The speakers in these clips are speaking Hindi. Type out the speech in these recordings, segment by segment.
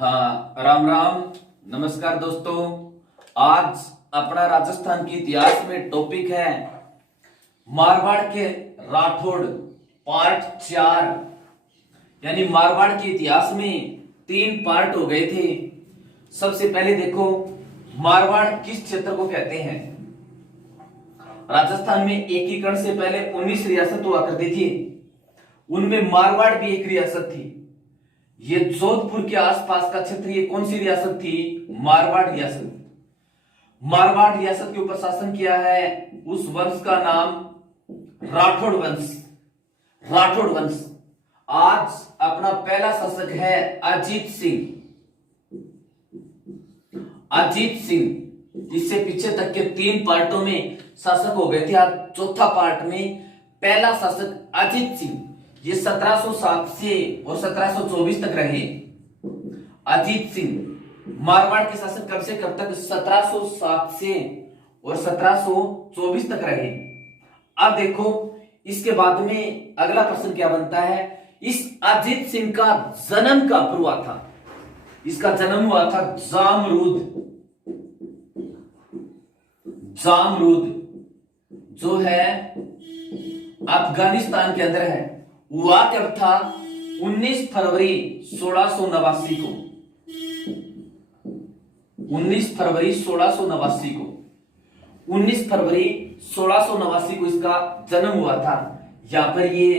हाँ, राम राम। नमस्कार दोस्तों। आज अपना राजस्थान के इतिहास में टॉपिक है मारवाड़ के राठौड़ पार्ट 4। यानी मारवाड़ के इतिहास में 3 पार्ट हो गए थे। सबसे पहले देखो, मारवाड़ किस क्षेत्र को कहते हैं। राजस्थान में एकीकरण से पहले 19 रियासत हुआ करती थी। उनमें मारवाड़ भी एक रियासत थी। ये जोधपुर के आसपास का क्षेत्र, ये कौन सी रियासत थी? मारवाड़ रियासत। मारवाड़ रियासत के ऊपर शासन किया है उस वंश का नाम राठौड़ वंश। राठौड़ वंश। आज अपना पहला शासक है अजीत सिंह। अजीत सिंह। इससे पीछे तक के 3 पार्टों में शासक हो गए थे। आज चौथा पार्ट में पहला शासक अजीत सिंह। ये 1707 से और 1724 तक रहे। अजीत सिंह मारवाड़ के शासक कब से कब तक? 1707 से और 1724 तक रहे। अब देखो, इसके बाद में अगला प्रश्न क्या बनता है। इस अजीत सिंह का जन्म कब हुआ था? इसका जन्म हुआ था जामरूद। जामरूद जो है अफगानिस्तान के अंदर है। हुआ कब था? 19 फरवरी 1689 को। 19 फरवरी 1689 को। 19 फरवरी 1689 को इसका जन्म हुआ था। यहां पर ये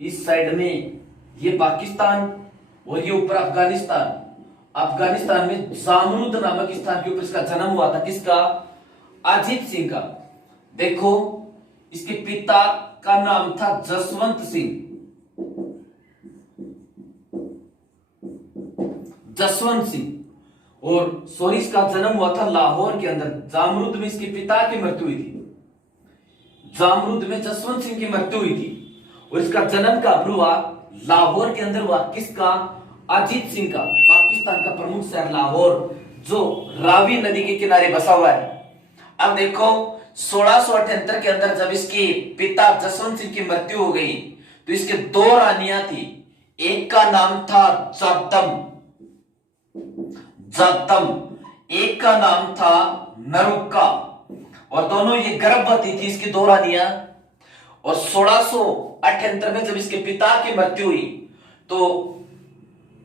इस साइड में ये पाकिस्तान और ये ऊपर अफगानिस्तान। अफगानिस्तान में जामरूद नामक स्थान के ऊपर इसका जन्म हुआ था। किसका? अजीत सिंह का। देखो, इसके पिता का नाम था जसवंत सिंह। जसवंत सिंह। और सॉरी, इसका जन्म हुआ था लाहौर के अंदर। जामरूद में इसके पिता की मृत्यु हुई थी। जामरूद में जसवंत सिंह की मृत्यु हुई थी और इसका जन्म कब हुआ? लाहौर के अंदर हुआ। किसका? अजीत सिंह का। पाकिस्तान का प्रमुख शहर लाहौर, जो रावी नदी के किनारे बसा हुआ है। अब देखो, 1678 के अंदर जब इसके पिता जसवंत सिंह की मृत्यु हो गई तो इसके 2 रानियां थी। एक का नाम था जातम। एक का नाम था नरुक्का। और दोनों ये गर्भवती थी, इसकी 2 रानियां। और 1678 में जब इसके पिता की मृत्यु हुई तो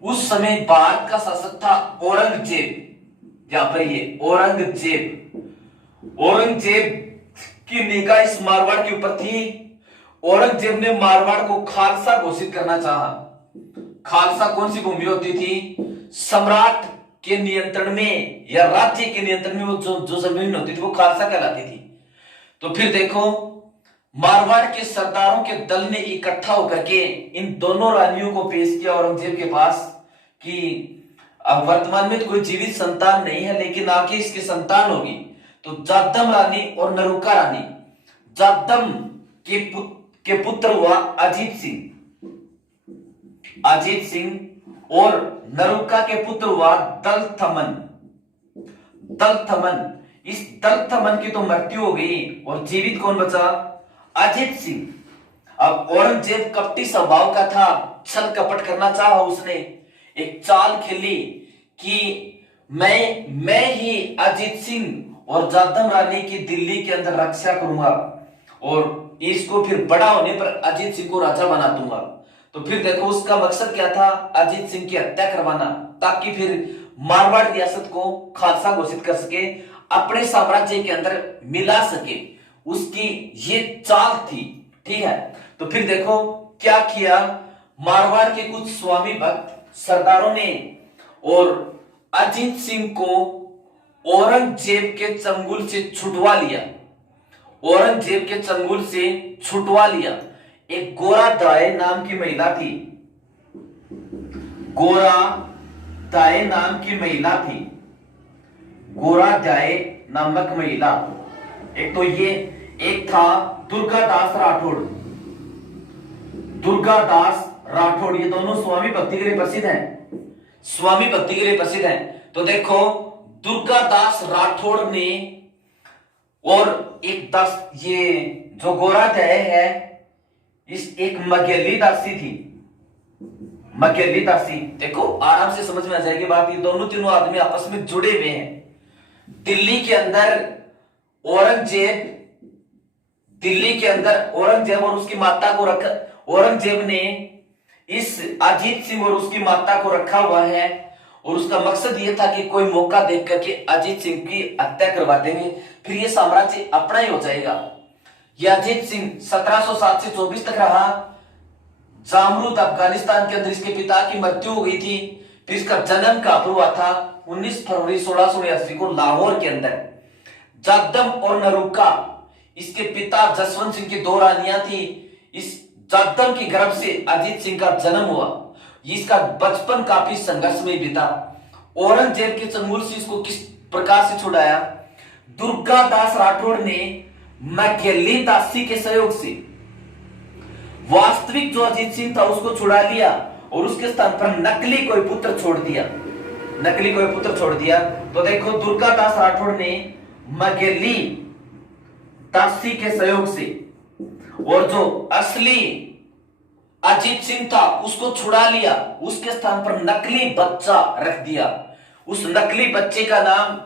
उस समय भारत का शासक था औरंगजेब। यहां पर ये औरंगजेब की निगाह इस मारवाड़ के ऊपर थी। औरंगजेब ने मारवाड़ को खालसा घोषित करना चाहा। खालसा कौन सी भूमि होती थी? सम्राट के नियंत्रण में या राज्य के नियंत्रण में वो जो जमीन होती थी वो खालसा कहलाती थी। तो फिर देखो, मारवाड़ के सरदारों के दल ने इकट्ठा होकर के इन दोनों रानियों को पेश किया औरंगजेब के पास कि अब वर्तमान में तो कोई जीवित संतान नहीं है, लेकिन आगे इसकी संतान होगी। तो जादम रानी और नरुक्का रानी। जादम के पुत्र हुआ अजीत सिंह और नरुक्का के पुत्र हुआ दलथमन। इस दलथमन की तो मृत्यु हो गई और जीवित कौन बचा? अजीत सिंह। अब औरंगजेब कपटी स्वभाव का था, छल कपट करना चाहा। उसने एक चाल खेली कि मैं ही अजीत सिंह और जादम रानी की दिल्ली के अंदर रक्षा करूंगा और इसको फिर बड़ा होने पर अजीत सिंह को राजा बना दूंगा। तो फिर देखो, उसका मकसद क्या था? अजीत सिंह की हत्या करवाना, ताकि फिर मारवाड़ रियासत को खालसा घोषित कर सके, अपने साम्राज्य के अंदर मिला सके। उसकी ये चाल थी। ठीक है। तो फिर देखो क्या किया मारवाड़ के कुछ स्वामी भक्त सरदारों ने और अजीत सिंह को औरंगजेब के चंगुल से छुटवा लिया। औरंगजेब के चंगुल से छुटवा लिया। एक गोरा दाए नाम की महिला थी। गोरा दाए नाम की महिला थी। गोरा दाए नामक महिला। एक तो ये, एक था दुर्गादास राठौड़। दुर्गादास राठौड़, ये दोनों स्वामी भक्ति के लिए प्रसिद्ध हैं। स्वामी भक्ति के लिए प्रसिद्ध हैं। तो देखो, दुर्गादास राठौड़ ने और एक दास, ये जो गोरा दाए है, इस एक मघेली दासी थी। मकेली तासी। देखो आराम से समझ में आ जाएगी बात, ये दोनों तीनों आदमी आपस में जुड़े हुए हैं। दिल्ली के अंदर औरंगजेब दिल्ली के अंदर औरंगजेब और उसकी माता को रखा, औरंगजेब ने इस अजीत सिंह और उसकी माता को रखा हुआ है, और उसका मकसद यह था कि कोई मौका देख करके अजीत सिंह की हत्या करवा देंगे, फिर ये साम्राज्य अपना ही हो जाएगा। यह अजीत सिंह 1707 से 24 तक रहा। जामरूद अफगानिस्तान के अंदर इसके पिता की मृत्यु हो गई थी। फिर इसका जन्म कहां पर हुआ था? 19 फरवरी 1689 को लाहौर के अंदर। जगदम और नरुका इसके पिता जसवंत सिंह की दो रानियां थी। इस जगदम की गर्भ से अजीत सिंह का जन्म हुआ। इसका बचपन काफी संघर्ष में बीता। औरंगजेब के चंगुल से इसको किस प्रकार से छुड़ाया? दुर्गा दास राठौड़ ने मकेली तासी के सहयोग से वास्तविक जो अजीत सिंह था उसको छुड़ा लिया, और उसके स्थान पर नकली कोई पुत्र छोड़ दिया। नकली कोई पुत्र छोड़ दिया। तो देखो दुर्गा दास राठौड़ ने मकेली तासी के सहयोग से, और जो असली अजीत सिंह था उसको छुड़ा लिया, उसके स्थान पर नकली बच्चा रख दिया। उस नकली बच्चे का नाम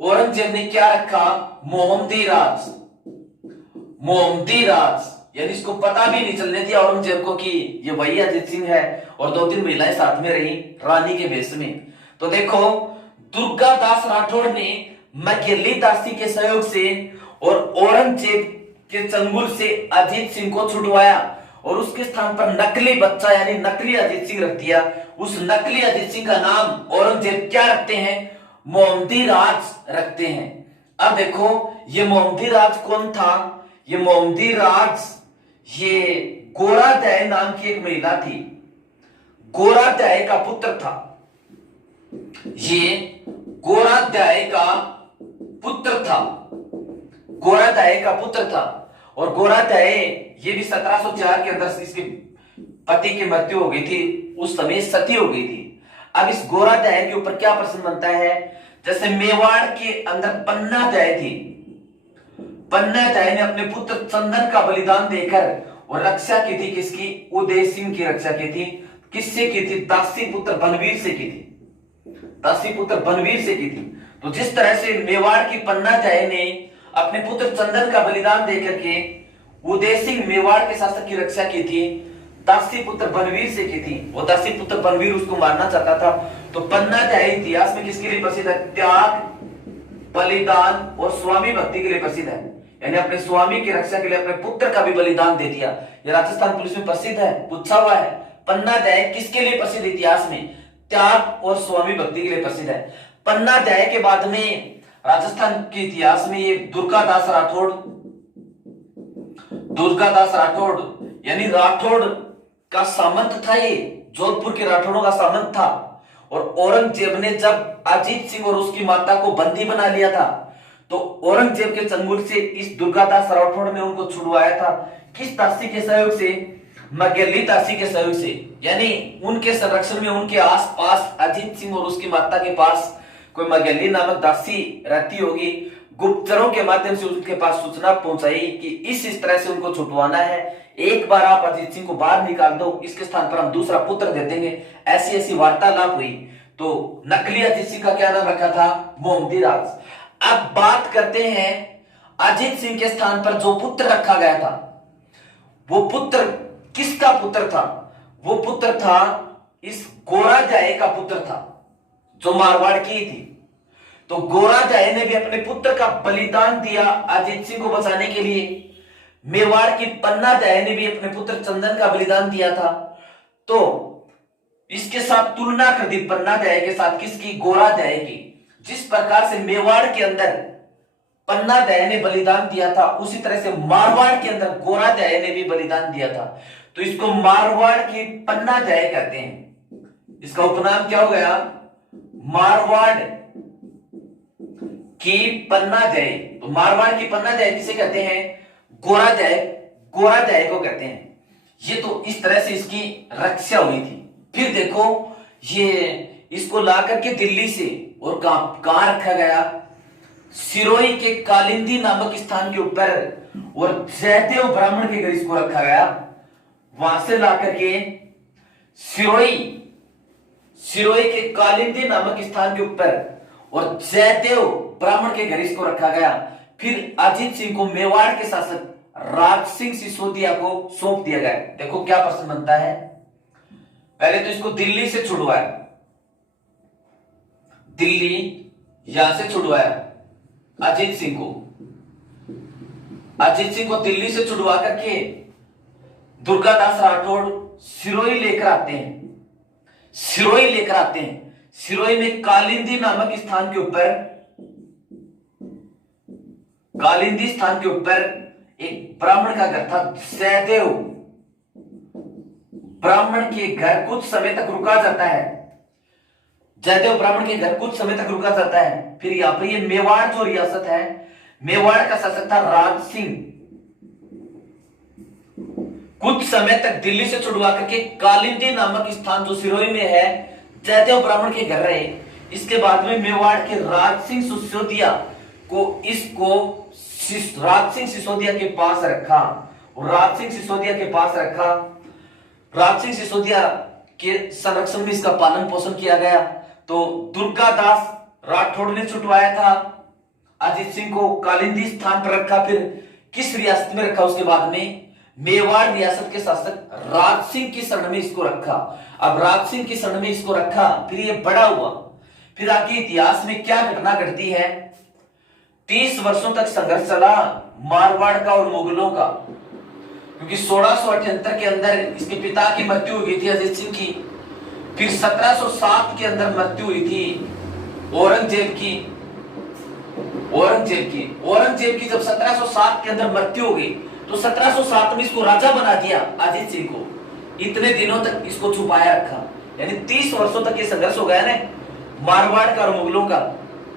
औरंगजेब ने क्या रखा? मोहम्मदी राज। मोहम्मदी राज, यानी इसको पता भी नहीं चलने दिया औरंगजेब को कि ये वही अजीत सिंह है, और 2-3 महिलाएं साथ में रही रानी के वेश में। तो देखो दुर्गा दास राठौड़ ने मकेली दासी के सहयोग से और औरंगजेब के चंगुल से अजीत सिंह को छुड़वाया, और उसके स्थान पर नकली बच्चा यानी नकली अजीत सिंह रख दिया। उस नकली अजीत सिंह का नाम औरंगजेब क्या रखते हैं? मोहम्मदी राज रखते हैं। अब देखो ये मोहम्मदी राज कौन था? ये मोहम्मदी राज ये गोरादय नाम की एक महिला थी। गोरादय का पुत्र था। ये गोरादय का पुत्र था। गोरादय का पुत्र था। और गोरादय ये भी 1704 के अंदर इसके पति की मृत्यु हो गई थी, उस समय सती हो गई थी। अब इस गोरादय के ऊपर क्या प्रश्न बनता है? जैसे मेवाड़ के अंदर पन्नादय थी। पन्नादय ने अपने पुत्र चंदन का बलिदान देकर और रक्षा की थी। किसकी? उदय सिंह की रक्षा की थी। किससे की थी? दासी पुत्र बनवीर से की थी। दासी पुत्र बनवीर से की थी। तो जिस तरह से मेवाड़ की पन्नादय ने अपने पुत्र चंदन का बलिदान देकर के उदय सिंह मेवाड़ के शासक की रक्षा की थी, दासी पुत्र बनवीर से की थी। वो दासी पुत्र बनवीर उसको मारना चाहता था। तो पन्नादय इतिहास में किसके लिए प्रसिद्ध है? त्याग, बलिदान और स्वामी भक्ति के लिए प्रसिद्ध है। यानी अपने स्वामी की रक्षा के लिए अपने पुत्र का भी बलिदान दे दिया। ये राजस्थान पुलिस में प्रसिद्ध है, पूछा हुआ है। पन्नादय किसके लिए प्रसिद्ध इतिहास में? त्याग और स्वामी भक्ति के लिए प्रसिद्ध है। पन्नादय के बाद में राजस्थान के इतिहास में ये दुर्गादास राठौड़, दुर्गादास राठौड़ यानी राठौड़ का सामंत था। ये जोधपुर के राठौड़ों का सामंत था। और औरंगजेब ने जब अजीत सिंह और उसकी माता को बंदी बना लिया था, तो औरंगजेब के चंगुल से इस दुर्गादास राठौड़ ने उनको छुड़वाया था। किस दासी के सहयोग से? मकेली दासी के सहयोग से। यानी उनके संरक्षण में उनके आसपास अजीत सिंह और उसकी माता के पास कोई मकेली नामक दासी रहती होगी। गुप्तचरों के माध्यम से उनके पास सूचना पहुंचाई कि इस तरह से उनको छुटवाना है, एक बार आप अजीत सिंह को बाहर निकाल दो, इसके स्थान पर हम दूसरा पुत्र दे देंगे। ऐसी ऐसी वार्तालाप हुई। तो नकली अजीत सिंह का क्या नाम रखा था? मोहम्मदी राज। अब बात करते हैं अजीत सिंह के स्थान पर जो पुत्र रखा गया था, वो पुत्र किसका पुत्र था? वो पुत्र था इस गोरादय का पुत्र था, जो मारवाड़ की थी। तो गोरादय ने भी अपने पुत्र का बलिदान दिया अजीत सिंह को बचाने के लिए। मेवाड़ की पन्नादय ने भी अपने पुत्र चंदन का बलिदान दिया था। तो इसके साथ तुलना कर दी पन्नादय के साथ किसकी? गोरादय की। जिस प्रकार से मेवाड़ के अंदर पन्नादय ने बलिदान दिया था, उसी तरह से मारवाड़ के अंदर गोरादय ने भी बलिदान दिया था। तो इसको मारवाड़ की पन्नादय कहते हैं। इसका उपनाम क्या हो गया? मारवाड़ की पन्नादय। तो मारवाड़ की पन्नादय किसे कहते हैं? गोरादय, गोरादय को कहते हैं। ये तो इस तरह से इसकी रक्षा हुई थी। फिर देखो ये इसको ला करके दिल्ली से और कहां रखा गया? सिरोही के कालिंदी नामक स्थान के ऊपर, और जयदेव ब्राह्मण के घर इसको रखा गया। वहां से ला करके सिरोही सिरोही के कालिंदी नामक स्थान के ऊपर और जयदेव ब्राह्मण के घर इसको रखा गया। फिर अजीत सिंह को मेवाड़ के शासक राज सिंह सिसोदिया को सौंप दिया गया। देखो क्या प्रश्न बनता है। पहले तो इसको दिल्ली से छुड़वाया, दिल्ली यहां से छुड़वाया अजीत सिंह को। अजीत सिंह को दिल्ली से छुड़वा करके दुर्गादास राठौड़ सिरोही लेकर आते हैं। सिरोही लेकर आते हैं। सिरोही में कालिंदी नामक स्थान के ऊपर, कालिंदी स्थान के ऊपर एक ब्राह्मण का घर था, जयदेव ब्राह्मण के घर कुछ समय तक रुका जाता है। जयदेव ब्राह्मण के घर कुछ समय तक रुका जाता है। फिर यहां पर ये मेवाड़ जो रियासत है, मेवाड़ का शासक था राज सिंह। कुछ समय तक दिल्ली से छुड़वा करके कालिंदी नामक स्थान जो सिरोही में है, जयदेव ब्राह्मण के घर रहे। इसके बाद में मेवाड़ के राज सिंह सिसोदिया को इसको राज सिंह सिसोदिया के पास रखा। और राज सिंह सिसोदिया के पास रखा। राज सिंह सिसोदिया के संरक्षण में इसका पालन पोषण किया गया। तो दुर्गादास राठौड़ ने छुटवाया था अजीत सिंह को, कालिंदी स्थान पर रखा। फिर किस रियासत में रखा? उसके बाद में मेवाड़ रियासत के शासक राज सिंह की शरण में इसको रखा। अब राज सिंह की शरण में इसको रखा, फिर ये बड़ा हुआ। फिर आगे इतिहास में क्या घटना घटती है? 30 वर्षों तक संघर्ष चला मारवाड़ का और मुगलों का, क्योंकि 1678 के अंदर इसके पिता की मृत्यु हुई थी अजीत सिंह की। फिर 1707 के अंदर मृत्यु हुई थी औरंगजेब की। औरंगजेब की जब 1707 के अंदर मृत्यु हो गई तो 1707 में इसको राजा बना दिया अजीत सिंह को। इतने दिनों तक इसको छुपाया रखा, यानी 30 वर्षों तक ये संघर्ष हो गया ना मारवाड़ का और मुगलों का।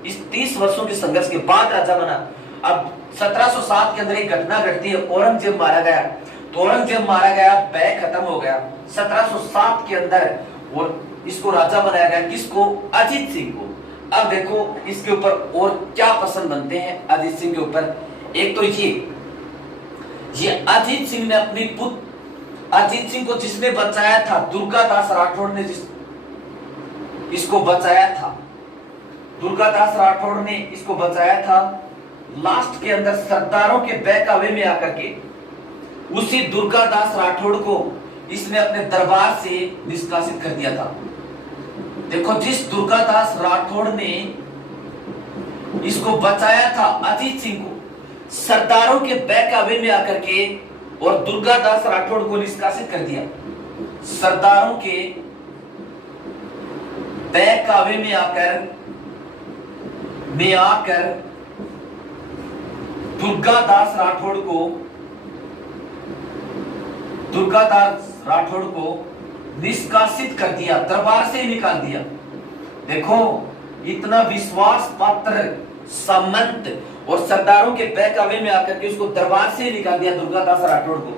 इस 30 वर्षों के संघर्ष के बाद राजा बना। अब 1707 के अंदर एक घटना घटती है, औरंगजेब मारा गया। तो औरंगजेब मारा गया, बैग खत्म हो गया 1707 के अंदर, और इसको राजा बनाया गया। किसको? अजीत सिंह को। अब देखो इसके ऊपर और क्या प्रश्न बनते हैं अजीत सिंह के ऊपर। एक तो ये अजीत सिंह ने अपनी पुत्र अजीत सिंह को जिसने बचाया था, दुर्गादास राठौड़ ने इसको बचाया था। दुर्गादास राठौड़ ने इसको बचाया था। लास्ट के अंदर सरदारों के बहकावे में आकर के उसी दुर्गादास राठौड़ को इसने अपने दरबार से निष्कासित कर दिया था। देखो, जिस दुर्गादास राठौड़ ने इसको बचाया था अजीत सिंह को, सरदारों के बहकावे में आकर के और दुर्गादास राठौड़ को निष्कासित कर दिया। सरदारों के बहकावे में आकर दुर्गादास राठौड़ को निष्कासित कर दिया, दरबार से ही निकाल दिया। देखो, इतना विश्वास पात्र सामंत और सरदारों के बहकावे में आकर के उसको दरबार से ही निकाल दिया दुर्गादास राठौड़ को।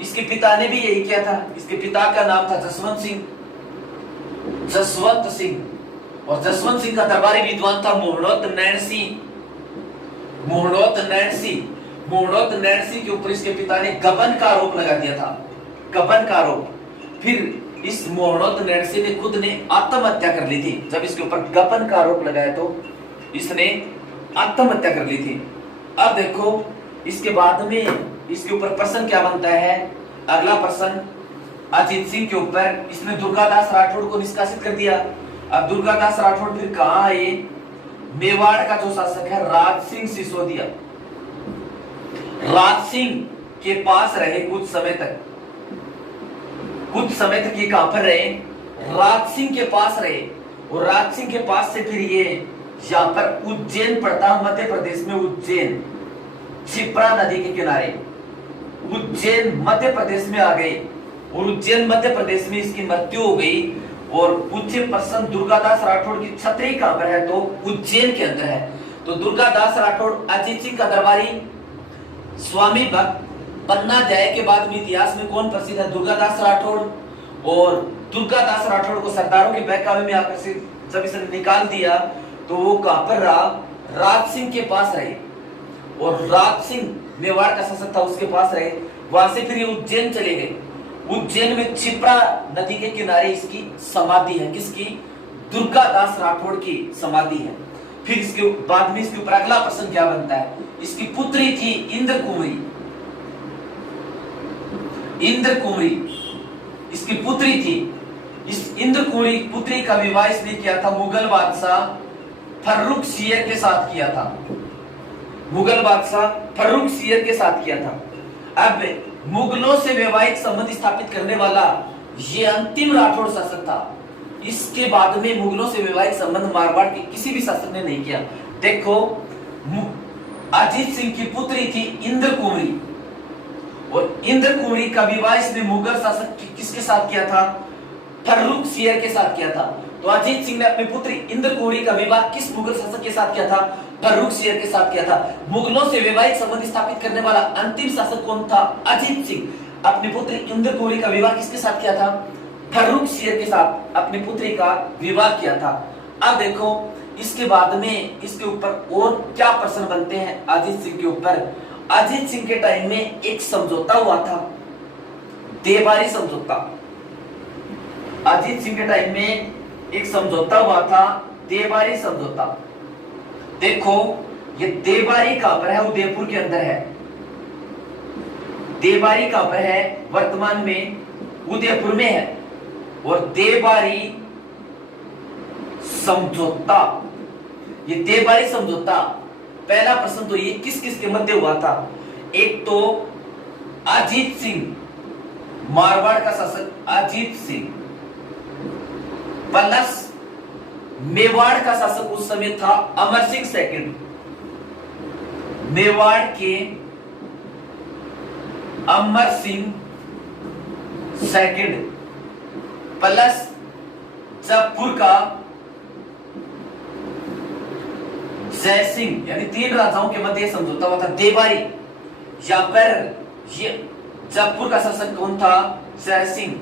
इसके पिता ने भी यही किया था। इसके पिता का नाम था जसवंत सिंह, और जसवंत सिंह का दरबारी विद्वान था मोहनोत नैण सिंह के ऊपर इसके पिता ने गबन का आरोप लगा दिया था, गबन का आरोप। फिर इस मोहनोत नैण सिंह ने खुद ने आत्महत्या कर ली थी। जब इसके ऊपर गबन का आरोप लगाया तो इसने आत्महत्या कर ली थी। अब देखो इसके बाद में इसके ऊपर प्रश्न क्या बनता है। अगला प्रश्न अजीत सिंह के ऊपर, इसने दुर्गादास राठौड़ को निष्कासित कर दिया। अब दुर्गादास राठौड़ फिर कहां आए? मेवाड़ का जो शासक है राज सिंह सिसोदिया, राज सिंह के पास रहे कुछ समय तक ये कहां पर रहे? राज सिंह के पास रहे। और राज सिंह के पास से फिर ये यहां पर उज्जैन पड़ता, मध्य प्रदेश में उज्जैन, क्षिप्रा नदी के किनारे उज्जैन मध्य प्रदेश में आ गए। और उज्जैन मध्य प्रदेश में इसकी मृत्यु हो गई। और पूज्य प्रश्न, दुर्गादास राठौड़ की छतरी कहां पर है? तो उज्जैन के अंदर है। तो दुर्गादास राठौड़ अजीत सिंह का दरबारी, स्वामी भक्त पन्ना जाए के बाद में इतिहास में कौन प्रसिद्ध है? दुर्गादास राठौड़। और दुर्गादास राठौड़ को सरदारों के बहकावे में आकर से जब इसे निकाल दिया तो वो कहां पर रहा? राज सिंह के पास रहे। और राज सिंह मेवाड़ का शासक था, उसके पास रहे। वहां से फिर ये उज्जैन चले गए। उज्जैन में क्षिप्रा नदी के किनारे इसकी समाधि है। किसकी? दुर्गादास राठौड़ की समाधि है। फिर इसके बाद में इसके ऊपर अगला प्रश्न क्या बनता है? इसकी पुत्री थी इंद्र कुंवरी। इंद्र कुंवरी इसकी पुत्री थी। इस इंद्र कुंवरी पुत्री का विवाह इसने किया था मुगल बादशाह फर्रुखसियर के साथ किया था। मुगल बादशाह फर्रुखसियर के साथ किया था। अब मुगलों से वैवाहिक संबंध स्थापित करने वाला ये अंतिम राठौड़ शासक था। इसके बाद में मुगलों से वैवाहिक संबंध मारवाड़ के किसी भी शासक ने नहीं किया। देखो, अजीत सिंह की पुत्री थी इंद्र कुंवरी, और इंद्र कुंवरी का विवाह इसने मुगल शासक किसके साथ किया था? फर्रुखसियर के साथ किया था। तो अजीत सिंह ने अपनी पुत्री इंद्र कुंवरी का विवाह किस मुगल शासक के साथ किया था? फर्रुखसियर के साथ किया था। मुगलों से वैवाहिक संबंध स्थापित करने वाला अंतिम शासक कौन था? अजीत सिंह। अपनी पुत्री इंद्र कुंवरी का विवाह किसके साथ किया था? फर्रुखसियर के साथ अपनी पुत्री का विवाह किया था। अब देखो, इसके बाद में इसके ऊपर और क्या प्रश्न बनते हैं अजीत सिंह के ऊपर। अजीत सिंह के टाइम में एक समझौता हुआ था, देवारी समझौता। अजीत सिंह के टाइम में एक समझौता हुआ था, देवारी समझौता। देखो, ये देवारी कहां पर है? उदयपुर के अंदर है। देवारी कहां पर है? वर्तमान में उदयपुर में है। और देवारी समझौता, ये देवारी समझौता, पहला प्रश्न तो ये किस किस के मध्य हुआ था? एक तो अजीत सिंह, मारवाड़ का शासक अजीत सिंह, प्लस मेवाड़ का शासक उस समय था अमर सिंह सेकंड। मेवाड़ के अमर सिंह सेकंड प्लस जयपुर का जय सिंह, यानी तीन राजाओं के मध्य समझौता हुआ था देवारी। या पर ये जयपुर का शासक कौन था? जय सिंह।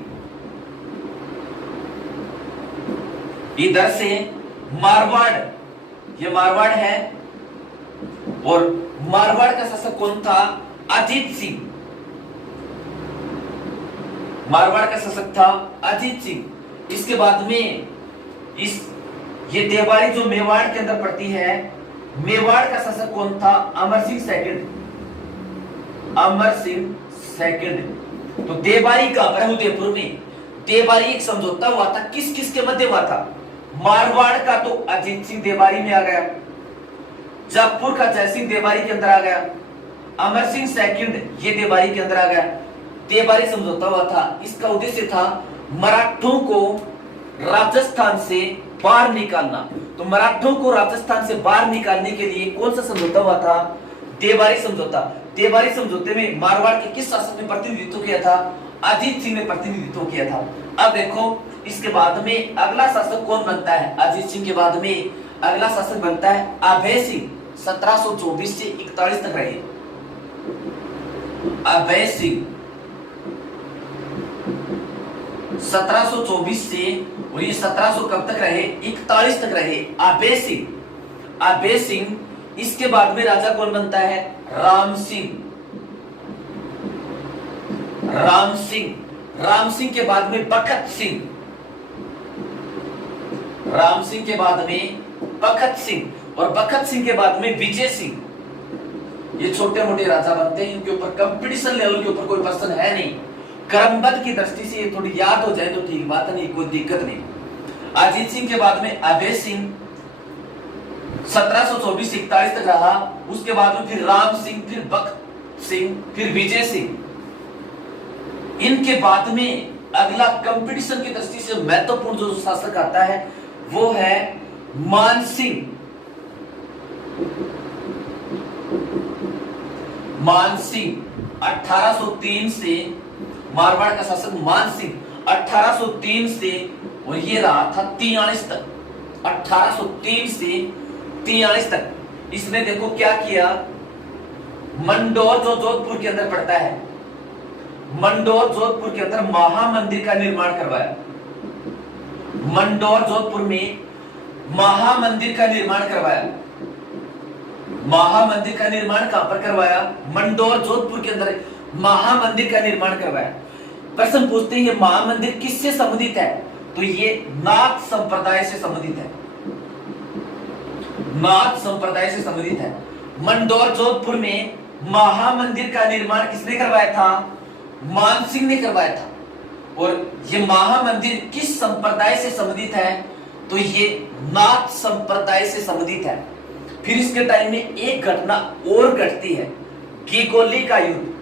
इधर से मारवाड़, ये मारवाड़ है, और मारवाड़ का शासक कौन था? अजीत सिंह। मारवाड़ का शासक था अजीत सिंह। इसके बाद में ये देवारी जो मेवाड़ के अंदर पड़ती है, मेवाड़ का शासक कौन था? अमर सिंह सेकंड। अमर सिंह सेकंड। तो देवारी का पर उदयपुर में देवारी एक समझौता हुआ था। किस किस के मध्य हुआ था? मारवाड़ का तो अजीत सिंह देवारी में आ गया, जयपुर का जय सिंह देवारी के अंदर आ गया, अमर सिंह सेकंड ये देवारी के अंदर आ गया। देवारी समझौता हुआ था। इसका उद्देश्य था मराठों को राजस्थान से बाहर निकालना। तो मराठों को राजस्थान से बाहर निकालने के लिए कौन सा समझौता हुआ था? देवारी समझौता। देवारी समझौते में मारवाड़ के किस शासक ने प्रतिनिधित्व किया था? अजीत सिंह ने प्रतिनिधित्व किया था। अब देखो, इसके बाद में अगला शासक कौन बनता है? अजीत सिंह के बाद में अगला शासक बनता है अभय सिंह। 1724 से 41 तक रहे अभय सिंह। 1724 से, और ये 1700 कब तक रहे? 41 तक रहे अभय सिंह। अभय सिंह। इसके बाद में राजा कौन बनता है? राम सिंह। राम सिंह। राम सिंह के बाद में बखत सिंह। राम सिंह के बाद में बखत सिंह, और बखत सिंह के बाद में विजय सिंह। ये छोटे मोटे राजा बनते हैं, इनके ऊपर कंपटीशन लेवल के ऊपर कोई प्रश्न है नहीं। क्रमबद्ध की दृष्टि से ये थोड़ी याद हो जाए तो ठीक बात नहीं, कोई दिक्कत नहीं। अजीत सिंह के बाद में अभय सिंह 1724 से 41 तक रहा। उसके बाद में फिर राम सिंह, फिर बखत सिंह, फिर विजय सिंह। इनके बाद में अगला कंपटीशन की दृष्टि से महत्वपूर्ण जो शासक आता है वो है मान सिंह। मान सिंह 1803 से, मारवाड़ का शासक मान सिंह 1803 से, और ये रहा था 43 तक। 1803 से 43 तक इसने देखो क्या किया, मंडोर जो जोधपुर के अंदर पड़ता है, मंडोर जोधपुर के अंदर महामंदिर का निर्माण करवाया। मंडोर जोधपुर में महामंदिर का निर्माण करवाया। महामंदिर का निर्माण कहां पर करवाया? मंडोर जोधपुर के अंदर महामंदिर का निर्माण करवाया। प्रश्न पूछते हैं ये महामंदिर किससे संबंधित है, तो ये नाथ संप्रदाय से संबंधित है, नाथ संप्रदाय से संबंधित है। मंदसौर जोधपुर में महामंदिर का निर्माण किसने करवाया था, मानसिंह ने करवाया था। और ये महामंदिर किस संप्रदाय से संबंधित है, तो ये नाथ संप्रदाय से संबंधित है। फिर इसके टाइम में एक घटना और घटती है, गिगोली का युद्ध।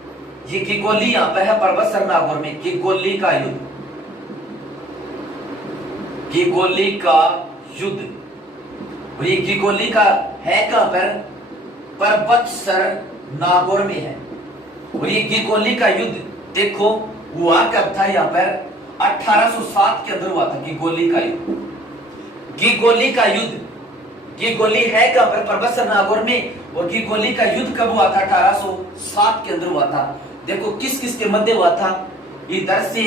ये गिगोली यहां पर है पर्वत सरनागौर में, गिगोली का युद्ध, गिगोली का युद्ध। और ये गिगोली का है कहां पर, पर्वत सरनागौर में है। और ये गिगोली का युद्ध देखो हुआ कब था, यहां पर 1807 के अंदर हुआ था गिगोली का युद्ध। गिगोली का युद्ध, गिगोली है कहां पर, पर्वत सरनागौर में। और गिगोली का युद्ध कब हुआ था, 1807 के अंदर हुआ था। देखो किस किस के मध्य हुआ था, इधर से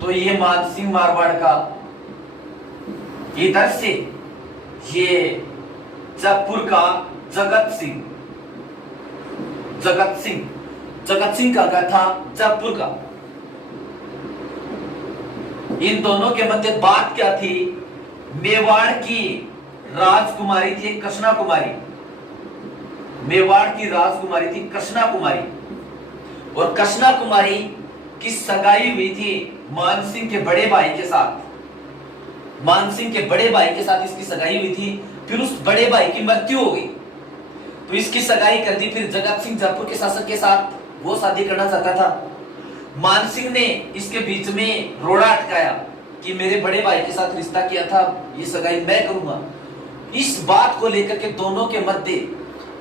तो ये मानसिंह मारवाड़ का, इधर से ये जयपुर का जगत सिंह, जगत सिंह, जगत सिंह का था जयपुर का। इन दोनों के मध्य बात क्या थी, मेवाड़ की राजकुमारी थी कृष्णा कुमारी, मेवाड़ की राजकुमारी थी कृष्णा कुमारी। और कृष्णा कुमारी की सगाई हुई थी मानसिंह के बड़े भाई के साथ, मानसिंह के बड़े भाई के साथ इसकी सगाई हुई थी। फिर उस बड़े भाई की मृत्यु हो गई तो इसकी सगाई कर दी। फिर जगत सिंह जयपुर के शासक के साथ वो शादी करना चाहता था। मानसिंह ने इसके बीच में रोड़ा अटकाया कि मेरे बड़े भाई के साथ रिश्ता किया था, ये सगाई मैं करूंगा। इस बात को लेकर के दोनों के मध्य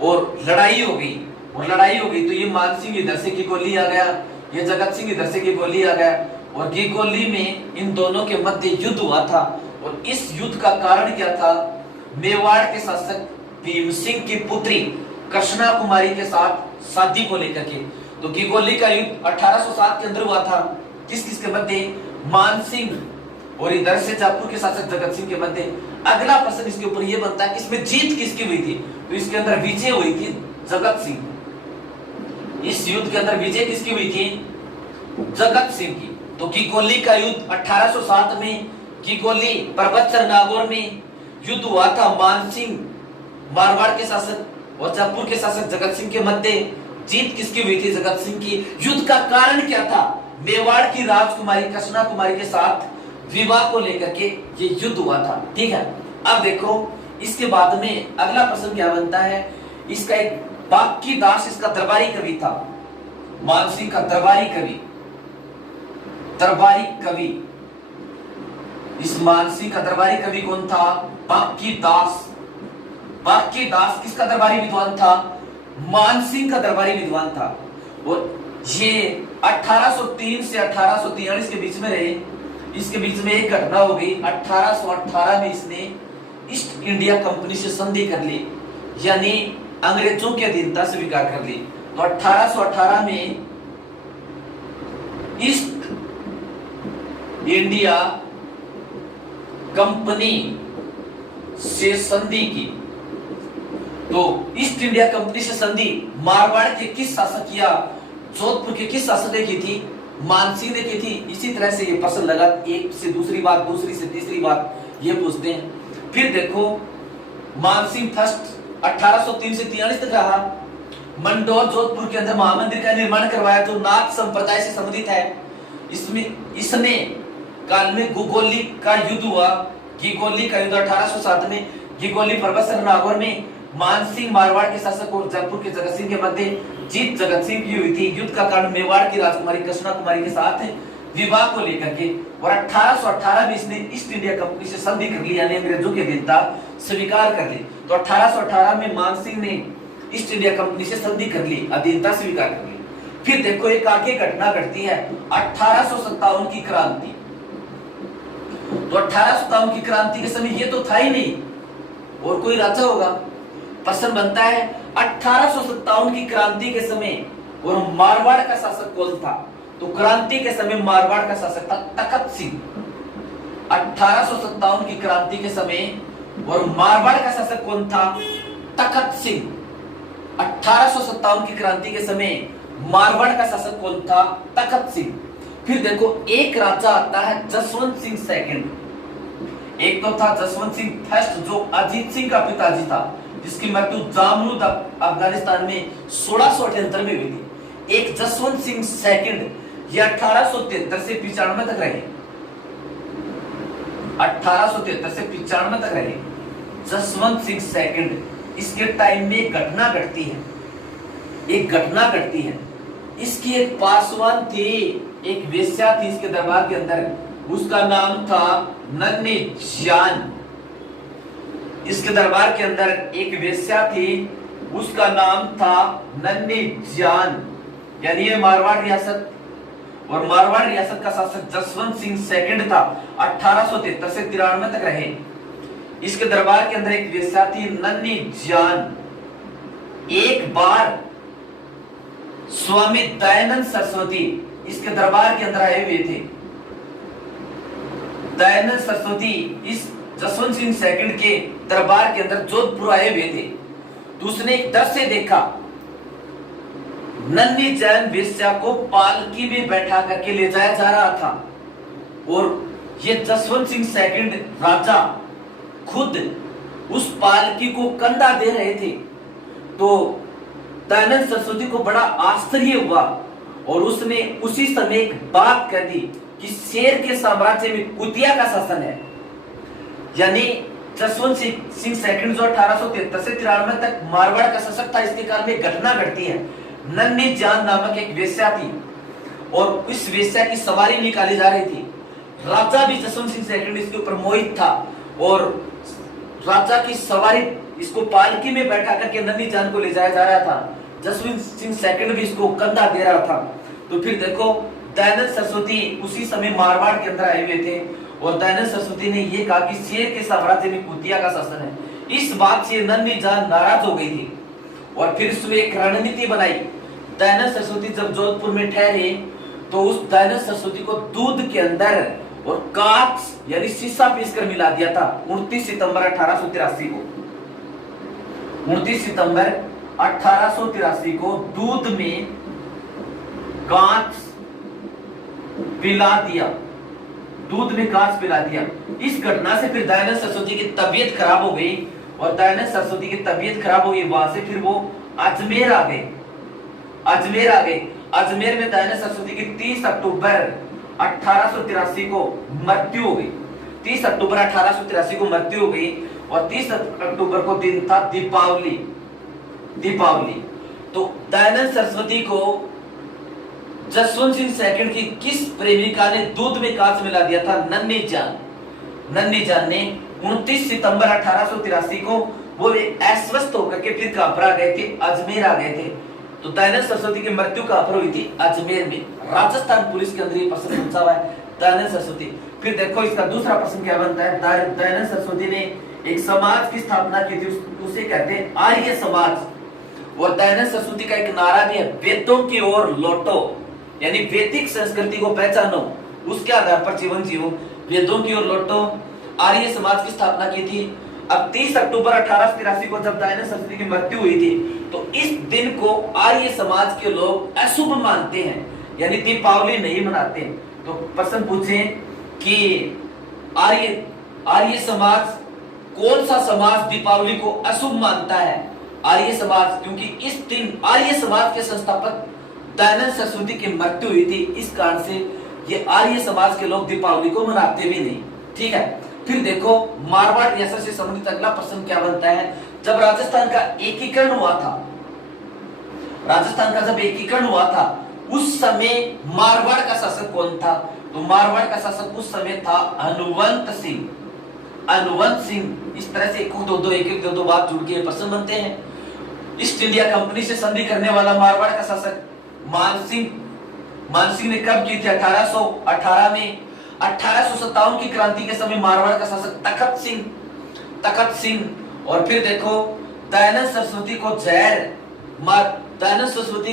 और लड़ाई हो गई। और लड़ाई हो गई तो ये मानसिंह इधर से गिगोली आ गया, ये जगत सिंह इधर से गिगोली आ गया। और गिगोली में इन दोनों के मध्य युद्ध हुआ था। और इस युद्ध का कारण क्या था, मेवाड़ के शासक भीम सिंह की पुत्री कृष्णा कुमारी के साथ शादी को लेकर के। तो गिगोली का युद्ध 1807 के अंदर हुआ था। किस किस के मध्य, मानसिंह और इधर से जयपुर के शासक जगत सिंह के मध्य। अगला प्रश्न इसके ऊपर यह बनता है कि इसमें जीत किसकी हुई थी, तो इसके अंदर विजय हुई थी जगत सिंह। इस युद्ध के अंदर विजय किसकी हुई थी, जगत सिंह की। तो गिगोली का युद्ध 1807 में गिगोली पर्वत सरनागौर में युद्ध हुआ था। मानसिंह मारवाड़ के शासक और जयपुर के शासक जगत सिंह के मध्य। जीत किसकी हुई थी, जगत सिंह की। युद्ध का कारण क्या था, मेवाड़ की राजकुमारी कृष्णा कुमारी के साथ विवाह को लेकर के ये युद्ध हुआ था। ठीक है, अब देखो इसके बाद में अगला प्रश्न क्या बनता है। इसका एक बाकीदास इसका दरबारी कवि था, मानसिंह का दरबारी कवि, दरबारी कवि। इस मानसिंह का दरबारी कवि कौन था, बाकीदास। बाकीदास किसका दरबारी विद्वान था, मानसिंह का दरबारी विद्वान था। और ये 1803 से 1843 के बीच में रहे। इसके बीच में एक घटना हो गई, 1818 में इसने ईस्ट इंडिया कंपनी से संधि कर ली, यानी अंग्रेजों की अधीनता स्वीकार कर ली। तो 1818 में ईस्ट इंडिया कंपनी से संधि की। तो ईस्ट इंडिया कंपनी से संधि मारवाड़ के किस शासक या जोधपुर के किस शासक ने की थी, मानसिंह ने की थी। इसी तरह से ये प्रश्न लगा, एक से दूसरी बात, दूसरी से तीसरी बात ये पूछते हैं। फिर देखो मानसिंह फर्स्ट 1803 से 43 तक रहा। मंदसौर जोधपुर के अंदर महामंदिर का निर्माण करवाया जो नाथ संप्रदाय से संबंधित है। इसमें इसने काल में गिगोली का युद्ध हुआ। गिगोली का युद्ध 1807 में गिगोली पर्वत सरनागौर में मानसिंह मारवाड़ के शासक और जयपुर के जगत सिंह के मध्य जीत जगत सिंह की हुई थी। युद्ध का कारण मेवाड़ की राजकुमारी कृष्णा कुमारी के साथ विवाह को लेकर के। और 1818 में इसने ईस्ट इंडिया कंपनी से संधि कर ली, यानी अंग्रेजों की अधीनता स्वीकार कर ली। तो 1818 में मानसिंह ने ईस्ट इंडिया कंपनी से संधि कर ली, अधीनता स्वीकार कर ली। फिर देखो एक आगे घटना घटती है 1857 की क्रांति। तो 1857 की क्रांति के समय ये तो था ही नहीं, और कोई राजा होगा। प्रश्न बनता है 1857 की क्रांति के समय और मारवाड़ का शासक कौन था, तो क्रांति के समय मारवाड़ का शासक था तखत सिंह। 1857 की क्रांति के समय और मारवाड़ का शासक कौन था, तखत सिंह। 1857 की क्रांति के समय मारवाड़ का शासक कौन था, तखत सिंह। फिर देखो एक राजा आता है जसवंत सिंह सेकंड। एक तो था जसवंत सिंह फर्स्ट जो अजीत सिंह का पिताजी था, जिसकी मृत्यु जामरूद अफगानिस्तान में 1678 में हुई थी। एक जसवंत सिंह सेकंड, ये 1873 से 95 तक रहे। 1873 से 95 तक रहे जसवंत सिंह सेकंड। इसके टाइम में एक घटना घटती है, एक घटना घटती है। इसकी एक पासवान थी, एक वेश्या थी इसके दरबार के अंदर, उसका नाम था नन्ही जान। इसके दरबार के अंदर एक वेश्या थी, उसका नाम था नन्ही जान। यानी ये मारवाड़ रियासत, और मारवाड़ रियासत का शासक जसवंत सिंह सेकंड था। 1873 से 93 तक रहे। इसके दरबार के अंदर एक वेश्या थी नन्ही जान। एक बार स्वामी दयानंद सरस्वती इसके दरबार के अंदर आए हुए थे। दयानंद सरस्वती इस जसवंत सिंह सेकंड के दरबार के अंदर जोधपुर आए हुए थे। तो उसने एक दृश्य देखा, नन्ही जैन वेश्या को पालकी में बैठा करके ले जाया जा रहा था, और ये जसवंत सिंह सेकंड राजा खुद उस पालकी को कंधा दे रहे थे। तो दयानंद सरस्वती को बड़ा आश्चर्य हुआ, और उसने उसी समय एक बात कह दी कि शेर के साम्राज्य में कुतिया का शासन है। यानी जसवंत सिंह सेकंड जो 1873 से 93 तक मारवाड़ का शासक था, इसके काल में घटना घटती है। नन्ही जान नामक एक वेश्या थी, और इस वेश्या की सवारी निकाली जा रही थी। राजा भी जसवंत सिंह सेकंड इसके ऊपर मोहित था, और राजा की सवारी इसको पालकी में बैठा करके नन्ही जान को ले जाया जा रहा था। जसवंत सिंह सेकंड भी इसको कंधा दे रहा था। तो फिर देखो दयानंद सरस्वती उसी समय मारवाड़ के अंदर आए हुए थे, और दयानंद सरस्वती ने ये कहा कि शेर के साम्राज्य में कुतिया का शासन है। इस बात से नन्ही जान नाराज हो गई थी, और फिर उसमें एक रणनीति बनाई। दयानंद सरस्वती जब जोधपुर में ठहरे, तो उस दयानंद सरस्वती को दूध के अंदर और कांच यानी शीशा पीसकर मिला दिया था। 29 सितंबर 1883 को 29 सितंबर 1883 को दूध में कांच पिला दिया, दूध में कांच पिला दिया। इस घटना से फिर दयानंद सरस्वती की तबीयत खराब हो गई, और दयानंद सरस्वती की तबीयत खराब हो गई। वहां से फिर वो अजमेर आ गए। अजमेर में दयानंद सरस्वती की 30 अक्टूबर 1883 को मृत्यु हो गई। 30 अक्टूबर 1883 को मृत्यु हो गई, और 30 अक्टूबर को दिन था दीपावली। तो दयानंद सरस्वती को जसवंत सिंह सेकंड की किस प्रेमिका ने दूध में कांच मिला दिया था? नन्ही जान ने 29 सितंबर 1883 को वो अस्वस्थ होकर के फिर घबरा गए थे, अजमेर आ गए थे। तो दयानंद सरस्वती की मृत्यु कहां पर हुई थी? अजमेर में। राजस्थान पुलिस के अंदर ये प्रश्न पूछा हुआ है, दयानंद सरस्वती। फिर देखो इसका दूसरा प्रश्न क्या बनता है। दयानंद सरस्वती ने एक समाज की स्थापना की थी, उसे कहते हैं आर्य समाज। और दयानंद सरस्वती का एक नारा भी है, वेदों की ओर लौटो, यानी वैदिक संस्कृति को पहचानो, उसके आधार पर जीवन जियो। वेदों की ओर लौटो, आर्य समाज की स्थापना की थी। अब 30 अक्टूबर 1883 को जब दयानंद सरस्वती की मृत्यु हुई थी, तो इस दिन को आर्य समाज के लोग अशुभ मानते हैं, यानी दीपावली नहीं मनाते। तो प्रश्न पूछे कि आर्य समाज, कौन सा समाज दीपावली को अशुभ मानता है? आर्य समाज, क्योंकि इस दिन आर्य समाज के संस्थापक दयानंद सरस्वती की मृत्यु हुई थी, इस कारण से ये आर्य समाज के लोग दीपावली को मनाते भी नहीं। ठीक है। फिर देखो मारवाड़ रियासत से संबंधित अगला प्रश्न क्या बनता है। जब राजस्थान का एकीकरण हुआ था, उस समय मारवाड़ का शासक कौन था? तो मारवाड़ का शासक उस समय था हनुवंत सिंह। इस तरह से एक दो बात जुड़ के प्रश्न बनते हैं। ईस्ट इंडिया कंपनी से संधि करने वाला मारवाड़ का शासक मान सिंह ने कब की थी? 1818 में। 1857 की क्रांति के समय मारवाड़ का शासक तखत सिंह। और फिर देखो दयानंद सरस्वती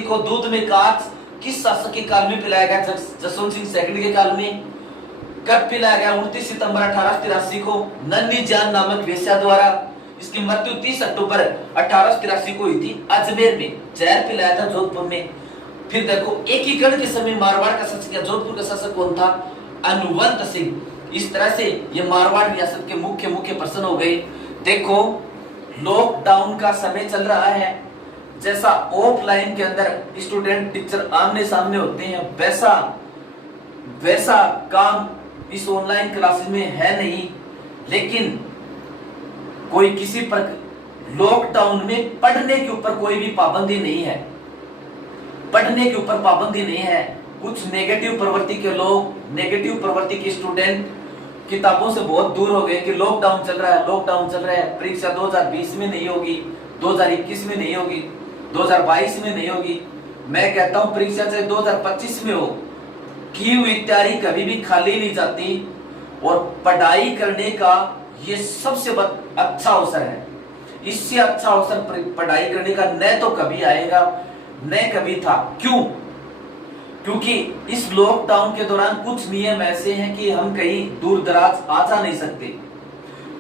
को दूध में कांच किस शासक के काल में पिलाया गया? जसवंत सिंह सेकंड के काल में। कब पिलाया गया? 29 सितंबर 1883 को नन्ही जान नामक वेश्या द्वारा। इसकी मृत्यु 30 अक्टूबर 1883 को हुई थी अजमेर में। जहर पिलाया था जोधपुर में। फिर देखो एकीकरण के समय मारवाड़ का शासक या जोधपुर का शासक कौन था? अनुवंत सिंह। इस तरह से ये मारवाड़ रियासत के मुख्य प्रश्न हो गए। देखो लॉकडाउन का समय चल रहा है, जैसा ऑफलाइन के अंदर स्टूडेंट टीचर आमने सामने होते हैं वैसा काम इस ऑनलाइन क्लासेस में है नहीं। लेकिन कोई किसी पर लॉकडाउन में पढ़ने के ऊपर कोई भी पाबंदी नहीं है, पढ़ने के ऊपर पाबंदी नहीं है। कुछ नेगेटिव प्रवृत्ति के लोग, नेगेटिव प्रवृत्ति के स्टूडेंट किताबों से बहुत दूर हो गए कि लॉकडाउन चल रहा है, लॉकडाउन चल रहा है, परीक्षा 2020 में नहीं होगी, 2021 में नहीं होगी, 2022 में नहीं होगी। मैं कहता हूं परीक्षा चाहे 2025 में हो, की हुई तैयारी कभी भी खाली नहीं जाती और पढ़ाई करने का ये सबसे अच्छा अवसर है। इससे अच्छा अवसर पढ़ाई करने का न तो कभी आएगा न कभी था। क्यों? क्योंकि इस लॉकडाउन के दौरान कुछ नियम ऐसे हैं कि हम कहीं दूर दराज आ जा नहीं सकते,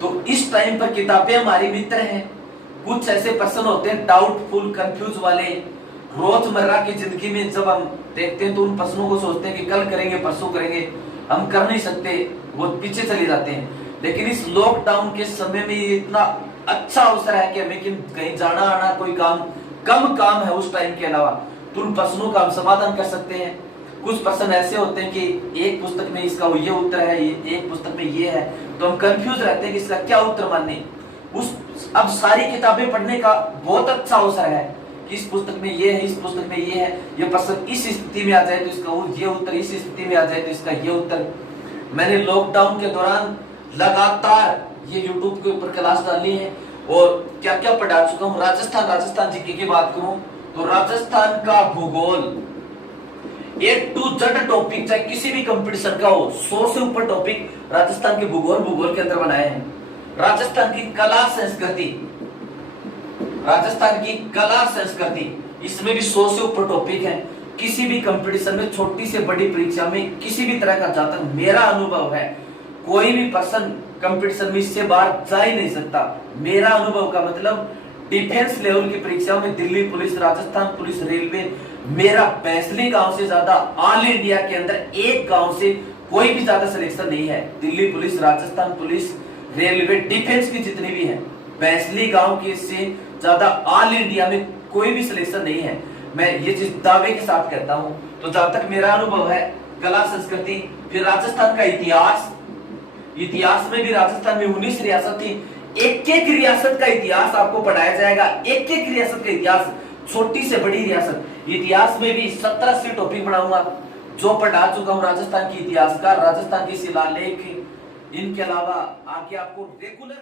तो इस टाइम पर किताबें हमारी मित्र हैं। कुछ ऐसे प्रश्न होते हैं डाउटफुल, कंफ्यूज वाले, रोजमर्रा की जिंदगी में जब हम देखते हैं तो उन प्रश्नों को सोचते हैं कि कल करेंगे, परसों करेंगे, हम कर नहीं सकते, वो पीछे चले जाते हैं। लेकिन इस लॉकडाउन के समय में ये इतना अच्छा अवसर है कि हमें कहीं जाना आना कोई कम काम है उस टाइम के अलावा, तो उन प्रश्नों का हम समाधान कर सकते हैं। कुछ प्रश्न ऐसे होते हैं कि एक पुस्तक में इसका ये उत्तर है, एक पुस्तक में ये है, तो हम कंफ्यूज रहते हैं कि इसका क्या उत्तर मानने। अब सारी किताबें पढ़ने का बहुत अच्छा अवसर है कि इस पुस्तक में ये है, इस पुस्तक में ये है, ये प्रश्न इस स्थिति में आ जाए तो इसका ये उत्तर, इस स्थिति में आ जाए तो इसका ये उत्तर। मैंने लॉकडाउन के दौरान लगातार ये यूट्यूब के ऊपर क्लास डाली है और क्या क्या पढ़ा चुका हूँ। राजस्थान जीके की बात करूं तो राजस्थान का भूगोल A to Z टॉपिक, चाहे किसी भी कंपटीशन का हो, 100 से ऊपर टॉपिक राजस्थान के भूगोल के अंदर बनाए हैं। राजस्थान की कला संस्कृति, इसमें भी 100 से ऊपर टॉपिक है। किसी भी कंपटीशन में, छोटी से बड़ी परीक्षा में, किसी भी तरह का, जहां तक मेरा अनुभव है, कोई भी पर्सन कंपटीशन में इससे बाहर जा ही नहीं सकता। मेरा अनुभव का मतलब डिफेंस लेवल की परीक्षाओं में Delhi police, Rajasthan police, railway, मेरा बैसली गांव से ज्यादा ऑल इंडिया के अंदर एक गांव से कोई भी ज्यादा सिलेक्शन नहीं है। Delhi police, Rajasthan police, railway, defence की जितनी भी है, बैसली गांव के से ज्यादा ऑल इंडिया में कोई भी सिलेक्शन नहीं है। मैं ये चीज दावे के साथ कहता हूं। तो जहां तक मेरा अनुभव है, कला संस्कृति, फिर राजस्थान का इतिहास में भी राजस्थान में 19 रियासत थी। एक एक रियासत का इतिहास आपको पढ़ाया जाएगा, एक एक रियासत का इतिहास, छोटी से बड़ी रियासत। इतिहास में भी 17 से टॉपिक पढ़ाऊंगा जो पढ़ा चुका हूं। राजस्थान की इतिहास का, राजस्थान की शिलालेख, इनके अलावा आगे आपको रेगुलर